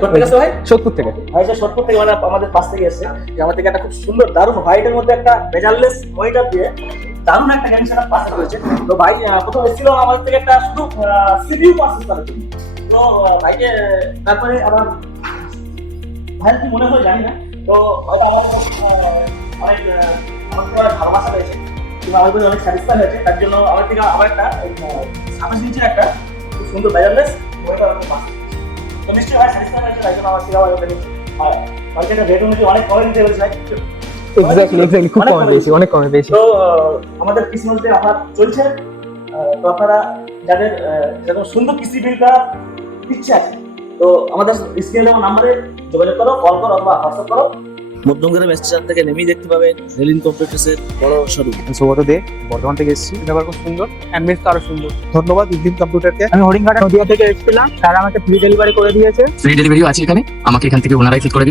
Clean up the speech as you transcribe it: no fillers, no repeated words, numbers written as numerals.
কোথা থেকে ভাই? সোদপুর থেকে। ভাই সোদপুর থেকে, মানে আমাদের পাশ থেকে এসেছে। আমার থেকে একটা খুব সুন্দর দারুণ হোয়াইটের মধ্যে একটা বেজারলেস মনিটর দিয়ে দারুণ একটা গেম সেটআপ পাস করেছে। তো ভাই প্রথম এসেছিল আমাদের থেকে একটা শুধু সিপিইউ পারচেজ করার জন্য। তো ভাইকে তারপরে আবার ভাই কি মনে হয় জানি না, তো হয়তো আমার অনেক আমার থেকে অনেক ভালোবাসা রয়েছে কিংবা আমার প্রতি অনেক স্যাটিসফাই হয়েছে, তার জন্য আমার থেকে আবার একটা 27 ইঞ্চির একটা খুব সুন্দর বেজারলেস মনিটর পাস। তো নিশ্চয়ই ভাই স্যাটিসফাই হয়েছে, তাই জন্য আমার থেকে আবার ওটা নিচ্ছি। আর মার্কেটের রেট অনুযায়ী অনেক কমে দিতে পেরেছি ভাই। এক্স্যাক্টলি খুব কমে পেয়েছি, অনেক কমে পেয়েছি। তো আমাদের ক্রিসমাস ডে অফার চলছে। তো আপনারা যাদের যেরকম সুন্দর পিসি বিল করার ইচ্ছা আছে, তো আমাদের স্ক্রিনে দেওয়া নম্বরে যোগাযোগ করো, কল করো অথবা হোয়াটসঅ্যাপ করো। মধ্যমগ্রাম স্টেশন থেকে নেমেই দেখতে পাবেন রেলিন কম্পিউটার্সের বড় শোরুম। সৌগত দে, বর্ধমান থেকে এসেছি। ব্যাপার খুব সুন্দর, অ্যাম্বিয়েন্স আরো সুন্দর। ধন্যবাদ ইন্ডিয়ান কম্পিউটারকে। আমি হরিণঘাটা নদিয়া থেকে এসেছিলাম, তারা আমাকে ফ্রি ডেলিভারি করে দিয়েছে। ফ্রি ডেলিভারিও আছে এখানে, আমাকে এখান থেকে ওনারাই ঠিক করে দিন।